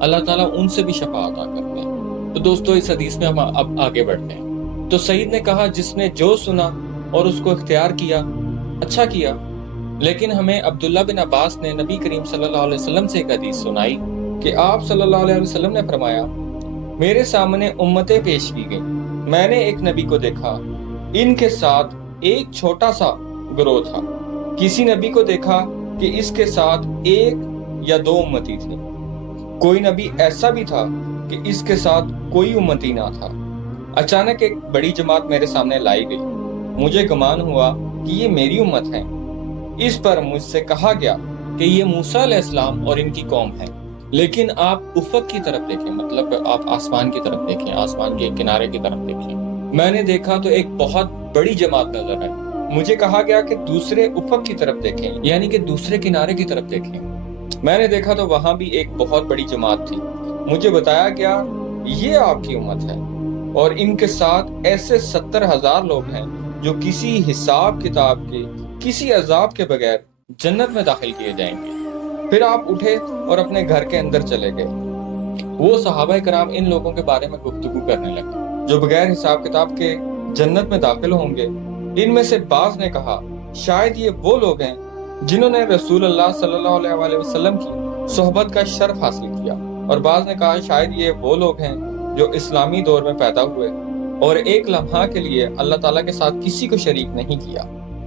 اللہ تعالیٰ ان سے بھی شفا عطا کرتے ہیں۔ تو دوستو اس حدیث میں ہم اب آگے بڑھتے ہیں۔ تو سعید نے کہا جس نے جو سنا اور اس کو اختیار کیا اچھا کیا، لیکن ہمیں عبداللہ بن عباس نے نبی کریم صلی اللہ علیہ وسلم سے ایک حدیث سنائی کہ آپ صلی اللہ علیہ وسلم نے فرمایا میرے سامنے امتیں پیش کی گئیں، میں نے ایک نبی کو دیکھا، ان کے ساتھ ایک چھوٹا سا گروہ تھا، کسی نبی کو دیکھا کہ اس کے ساتھ ایک یا دو امتی تھے، کوئی نبی ایسا بھی تھا کہ اس کے ساتھ کوئی امتی نہ تھا۔ اچانک ایک بڑی جماعت میرے سامنے لائی گئی، مجھے گمان ہوا کہ یہ میری امت ہے، اس پر مجھ سے کہا گیا کہ یہ موسیٰ علیہ السلام اور ان کی قوم ہے، لیکن آپ افق کی طرف دیکھیں، مطلب آپ آسمان کی طرف دیکھیں، آسمان کے کنارے کی طرف دیکھیں۔ میں نے دیکھا تو ایک بہت بڑی جماعت نظر آئی، مجھے کہا گیا کہ دوسرے افق کی طرف دیکھیں، یعنی کہ دوسرے کنارے کی طرف دیکھیں۔ میں نے دیکھا تو وہاں بھی ایک بہت بڑی جماعت تھی، مجھے بتایا گیا یہ آپ کی امت ہے اور ان کے ساتھ ایسے 70,000 لوگ ہیں جو کسی حساب کتاب کے، کسی عذاب کے بغیر جنت میں داخل کیے جائیں گے۔ پھر آپ اٹھے اور اپنے گھر کے اندر چلے گئے۔ وہ صحابہ کرام ان لوگوں کے بارے میں گفتگو کرنے لگے جو بغیر حساب کتاب کے جنت میں داخل ہوں گے۔ ان میں سے بعض نے کہا شاید یہ وہ لوگ ہیں جنہوں نے رسول اللہ صلی اللہ علیہ وسلم کی صحبت کا شرف حاصل کیا، اور بعض نے کہا شاید یہ وہ لوگ ہیں جو اسلامی دور میں پیدا ہوئے اور ایک لمحہ کے لیے اللہ تعالیٰ کے ساتھ کسی کو شریک نہیں کیا،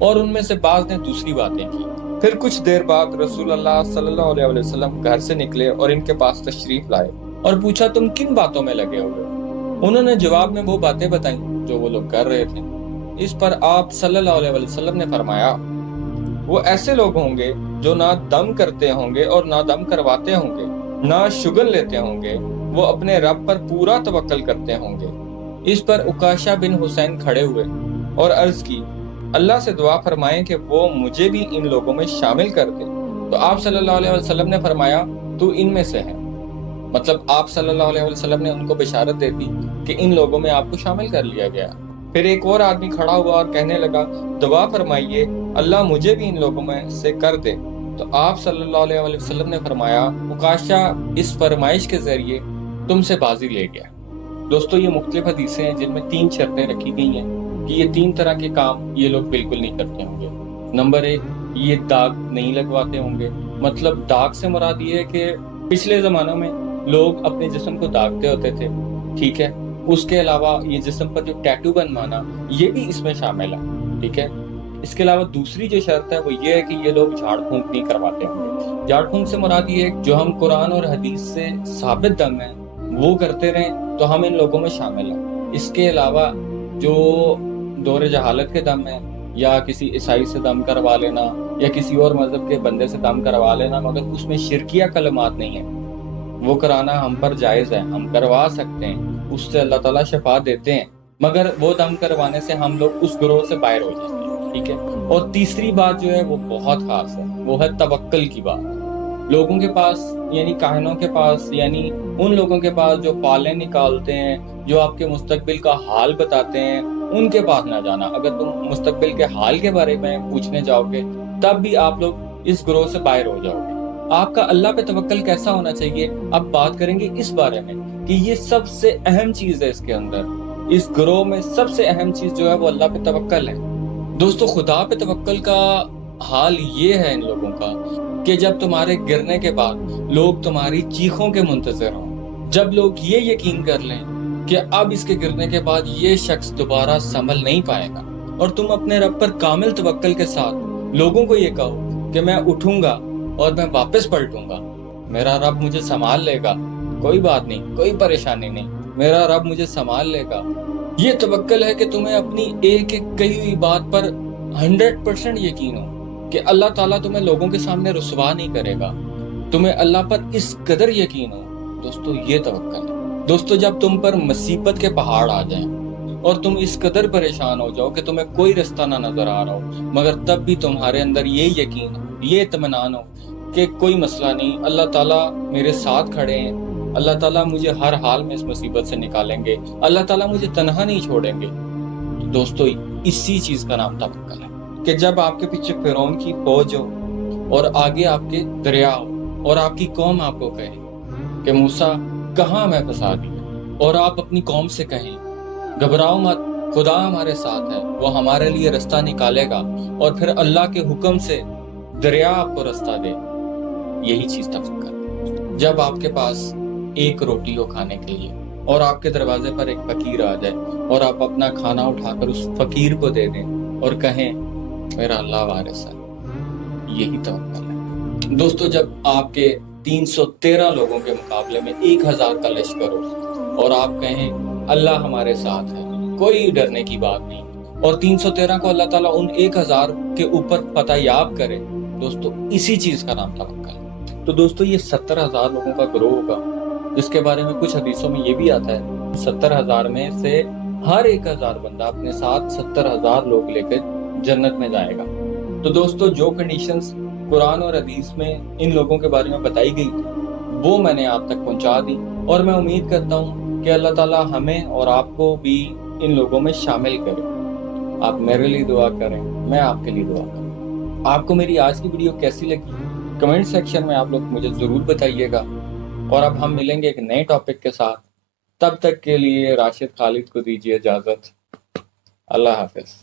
اور ان میں سے بعض نے دوسری باتیں کی۔ پھر کچھ دیر بعد رسول اللہ صلی اللہ علیہ وسلم گھر سے نکلے اور ان کے پاس تشریف لائے اور پوچھا تم کن باتوں میں لگے ہوئے؟ انہوں نے جواب میں وہ باتیں بتائیں جو وہ لوگ کر رہے تھے۔ اس پر آپ صلی اللہ علیہ وسلم نے فرمایا وہ ایسے لوگ ہوں گے جو نہ دم کرتے ہوں گے اور نہ دم کرواتے ہوں گے، نہ شگن لیتے ہوں گے، وہ اپنے رب پر پورا توکل کرتے ہوں گے۔ اس پر عکاشہ بن حسین کھڑے ہوئے اور عرض کی اللہ سے دعا فرمائیں کہ وہ مجھے بھی ان لوگوں میں شامل کر دے۔ تو آپ صلی اللہ علیہ وسلم نے فرمایا تو ان میں سے ہے، مطلب آپ صلی اللہ علیہ وسلم نے ان کو بشارت دے دی کہ ان لوگوں میں آپ کو شامل کر لیا گیا۔ پھر ایک اور آدمی کھڑا ہوا اور کہنے لگا دعا فرمائیے اللہ مجھے بھی ان لوگوں میں سے کر دے۔ تو آپ صلی اللہ علیہ وسلم نے فرمایا عکاشہ اس فرمائش کے ذریعے تم سے بازی لے گیا۔ دوستو یہ مختلف حدیثیں ہیں جن میں 3 شرطیں رکھی گئی ہیں کہ یہ 3 طرح کے کام یہ لوگ بالکل نہیں کرتے ہوں گے۔ نمبر 1 یہ داغ نہیں لگواتے ہوں گے، مطلب داغ سے مراد یہ ہے کہ پچھلے زمانوں میں لوگ اپنے جسم کو داغتے ہوتے تھے، ٹھیک ہے۔ اس کے علاوہ یہ جسم پر جو ٹیٹو بنوانا یہ بھی اس میں شامل ہے، ٹھیک ہے۔ اس کے علاوہ دوسری جو شرط ہے وہ یہ ہے کہ یہ لوگ جھاڑ پھونک نہیں کرواتے ہوں گے۔ جھاڑ پھونک سے مراد یہ ہے جو ہم قرآن اور حدیث سے ثابت دم ہیں وہ کرتے رہیں تو ہم ان لوگوں میں شامل ہیں۔ اس کے علاوہ جو دور جہالت کے دم ہے یا کسی عیسائی سے دم کروا لینا یا کسی اور مذہب کے بندے سے دم کروا لینا مگر اس میں شرکیہ کلمات نہیں ہیں، وہ کرانا ہم پر جائز ہے، ہم کروا سکتے ہیں، اس سے اللہ تعالیٰ شفا دیتے ہیں، مگر وہ دم کروانے سے ہم لوگ اس گروہ سے باہر ہو جاتے ہیں، ٹھیک ہے۔ اور تیسری بات جو ہے وہ بہت خاص ہے، وہ ہے توکل کی بات۔ لوگوں کے پاس یعنی کاہنوں کے پاس یعنی ان لوگوں کے پاس جو فالیں نکالتے ہیں، جو آپ کے مستقبل کا حال بتاتے ہیں، ان کے پاس نہ جانا۔ اگر تم مستقبل کے حال کے بارے میں پوچھنے جاؤ گے تب بھی آپ لوگ اس گروہ سے باہر ہو جاؤ گے۔ آپ کا اللہ پہ توکل کیسا ہونا چاہیے اب بات کریں گے اس بارے میں کہ یہ سب سے اہم چیز ہے اس کے اندر۔ اس گروہ میں سب سے اہم چیز جو ہے وہ اللہ پہ توکل ہے۔ دوستو خدا پہ توکل کا حال یہ ہے ان لوگوں کا کہ جب تمہارے گرنے کے بعد لوگ تمہاری چیخوں کے منتظر ہوں، جب لوگ یہ یقین کر لیں کہ اب اس کے گرنے کے بعد یہ شخص دوبارہ سنبھل نہیں پائے گا، اور تم اپنے رب پر کامل توکل کے ساتھ لوگوں کو یہ کہو کہ میں اٹھوں گا اور میں واپس پلٹوں گا، میرا رب مجھے سنبھال لے گا، کوئی بات نہیں، کوئی پریشانی نہیں، میرا رب مجھے سنبھال لے گا۔ یہ توکل ہے کہ تمہیں اپنی ایک ایک کہی ہوئی بات پر 100% یقین ہو کہ اللہ تعالیٰ تمہیں لوگوں کے سامنے رسوا نہیں کرے گا، تمہیں اللہ پر اس قدر یقین ہو۔ دوستو یہ توکل ہے۔ دوستو جب تم پر مصیبت کے پہاڑ آ جائیں اور تم اس قدر پریشان ہو جاؤ کہ تمہیں کوئی رستہ نہ نظر آ رہا ہو، مگر تب بھی تمہارے اندر یہ یقین ہو، یہ اطمینان ہو کہ کوئی مسئلہ نہیں، اللہ تعالیٰ میرے ساتھ کھڑے ہیں، اللہ تعالیٰ مجھے ہر حال میں اس مصیبت سے نکالیں گے، اللہ تعالیٰ مجھے تنہا نہیں چھوڑیں گے۔ دوستو اسی چیز کا نام توکل ہے کہ جب آپ کے پیچھے فرعون کی فوج ہو اور آگے آپ کے دریا ہو اور آپ کی قوم آپ کو کہے کہ موسیٰ کہاں ہمیں پھنسا دیا، اور آپ اپنی قوم سے کہیں گھبراؤ مت، خدا ہمارے ساتھ ہے، وہ ہمارے لیے رستہ نکالے گا، اور پھر اللہ کے حکم سے دریا آپ کو رستہ دے۔ یہی چیز تفکر، جب آپ کے پاس ایک روٹی ہو کھانے کے لیے اور آپ کے دروازے پر ایک فقیر آ جائے اور آپ اپنا کھانا اٹھا کر اس فقیر کو دے دیں اور کہیں میرا اللہ وارث ہے، یہی توکل ہے۔ دوستو، جب آپ کے 313 لوگوں کے مقابلے میں 1000 کا لشکر ہو اور آپ کہیں اللہ ہمارے ساتھ ہے، کوئی ڈرنے کی بات نہیں، اور 313 کو اللہ تعالیٰ ان 1000 کے اوپر فتح یاب کرے، دوستو اسی چیز کا نام توکل ہے۔ تو دوستو، یہ 70,000 لوگوں کا گروہ ہوگا، جس کے بارے میں کچھ حدیثوں میں یہ بھی آتا ہے 70,000 میں سے ہر 1000 بندہ اپنے ساتھ 70,000 لوگ لے کے جنت میں جائے گا۔ تو دوستو، جو کنڈیشنز قرآن اور حدیث میں ان لوگوں کے بارے میں بتائی گئی وہ میں نے آپ تک پہنچا دی، اور میں امید کرتا ہوں کہ اللہ تعالیٰ ہمیں اور آپ کو بھی ان لوگوں میں شامل کرے۔ آپ میرے لیے دعا کریں، میں آپ کے لیے دعا کروں۔ آپ کو میری آج کی ویڈیو کیسی لگی کمنٹ سیکشن میں آپ لوگ مجھے ضرور بتائیے گا، اور اب ہم ملیں گے ایک نئے ٹاپک کے ساتھ۔ تب تک کے لیے راشد خالد کو دیجیے اجازت۔ اللہ حافظ۔